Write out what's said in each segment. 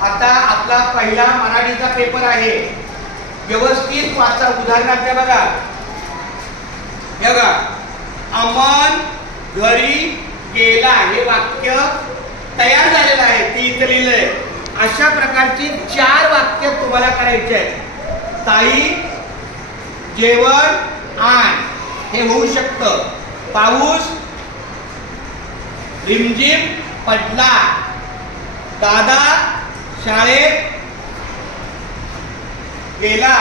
आता आपला पहिला मराठीचा पेपर आहे, व्यवस्थित वाचा. उदाहरणार्थ बघा, हे बघा, अमन घरी गेला, हे वाक्य तयार झालेलं आहे, ते इथं लिहिलंय. अशा प्रकारची 4 वाक्य तुम्हाला करायची आहेत. ताई जेवण आण, हे होऊ शकतं. पाऊस रिमझिम पडला, दादा शाळेत गेला,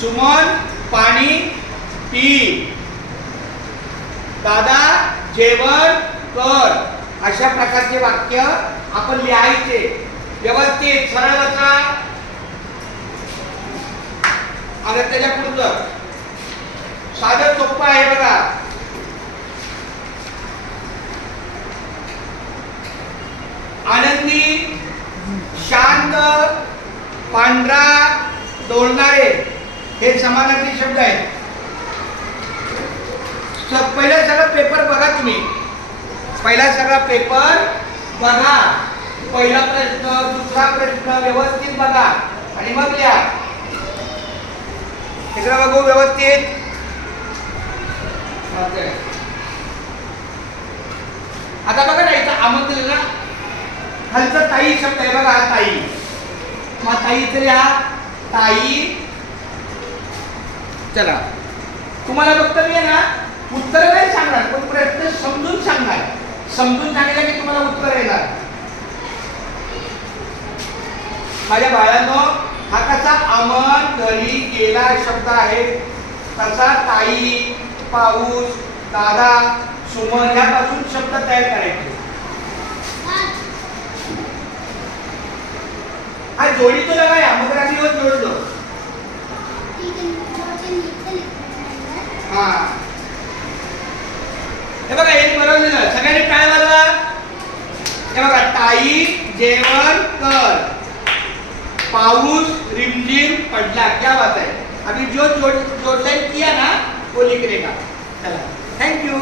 सुमन पाणी पी, दादा जेवण कर. अशा प्रकारचे वाक्य आपण लिहायचे व्यवस्थित, सरळ बसा. आता त्याच्या पुढचं साधं सोपं आहे बघा. आनंदी, शांत, पांढरा, डोलणारे, हे समानार्थी शब्द आहेत. पहिला सगळा पेपर बघा तुम्ही, पहिला सगळा पेपर बघा. पहिला प्रश्न, दुसरा प्रश्न व्यवस्थित बघा आणि मग लिहा. इकडे बघू व्यवस्थित. आता बघा ना, इथं आमंत्रण ना, खालचा ताई शब्द आहे बघा, हा ताई. मग ताईचं लिहा, ताई. चला, तुम्हाला फक्त मी ना उत्तर नाही सांगणार, पण प्रश्न समजून सांगणार. समजून सांगितलं की तुम्हाला उत्तर येणार. माझ्या बाळांनो, हा कसा अमन घरी गेला शब्द आहे, तसा ताई, पाऊस, दादा, सुमन यापासून शब्द तयार करायचे. हा जोडीतो लगा या, मग राखीवर जोडलो. हा, हे बघा, हे बरोबर. सगळ्यांनी काय वाजवा. हे बघा, ताई जेवण कर, पाऊस रिमझिम पडला. क्या बात है. अभी जो जोड़लाइन किया ना वो लिखने का. चला, थैंक यू.